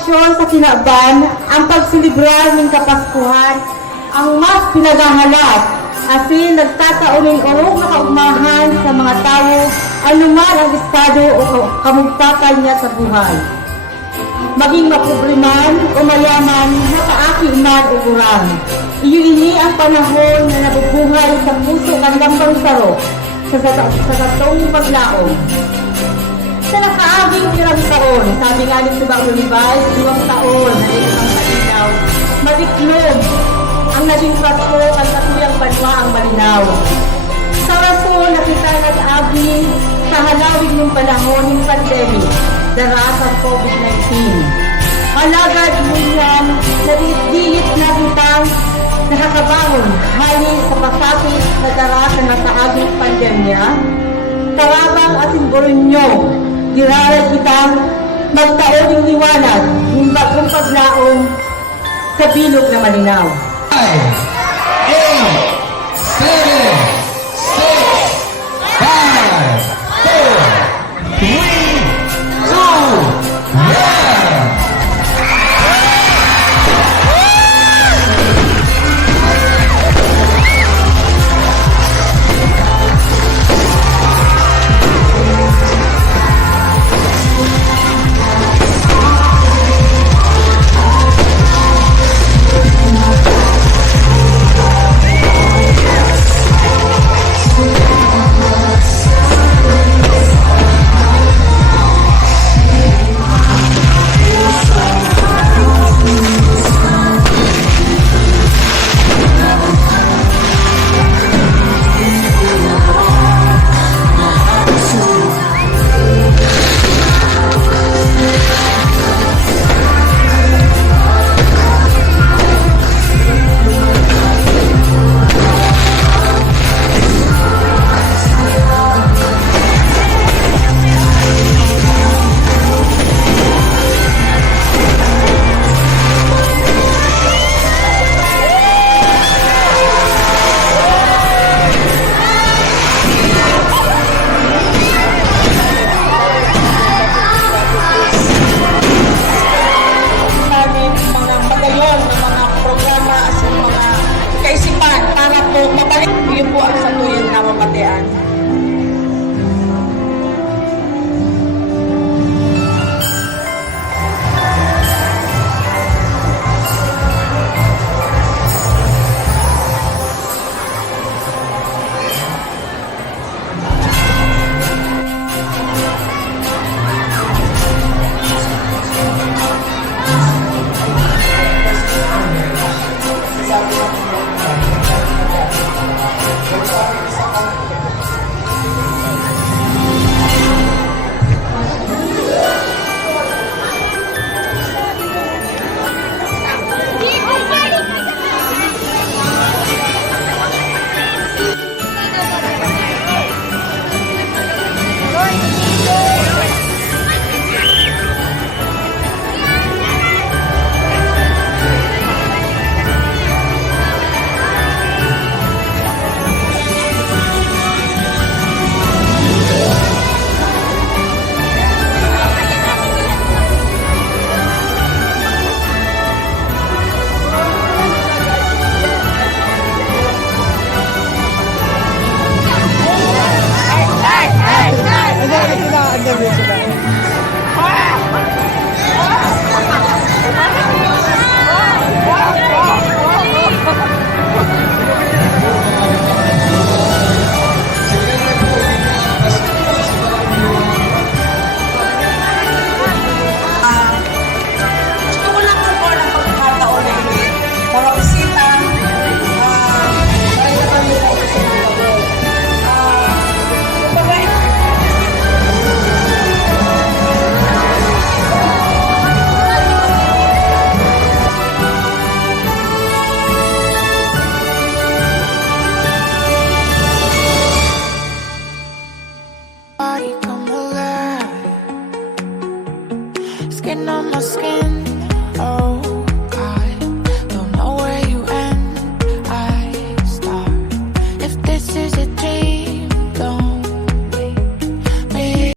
okasyon sa kinaban, ang pagsilibrar ng Kapaskuhan, ang mas pinagahalap, asin nagtatauning orong na kaugmahan sa mga tao, anuman ang estado o kamugtakan niya sa buhay. Maging mapobriman o mayaman, nakaaki man o urang. Iyo ini ang panahon na nabubuhay sa puso ng lambang saro sa katong paglaong. Sa nakaaging pirang taon, sabi nga ni Subang Lumibay, 2 taon na ito ang kalinaw, madiklog ang naging Pasko ang katuyang banwa ang malinaw. Sa rason na kita nag-agi sa halawig ng panahon ng pandemic, daras ang COVID-19. Alagad ngunyan, nadidilit na kitang nakakabangon hali sa pasakit na daras na nakaaging pandemya. Karabang at simboronyo, dirara kitang magtaon ng liwanag ng bagong paglaong kabilog na malinaw. 5, 8, 7, 6, 5, 4, 3, 'Skin on my skin, oh.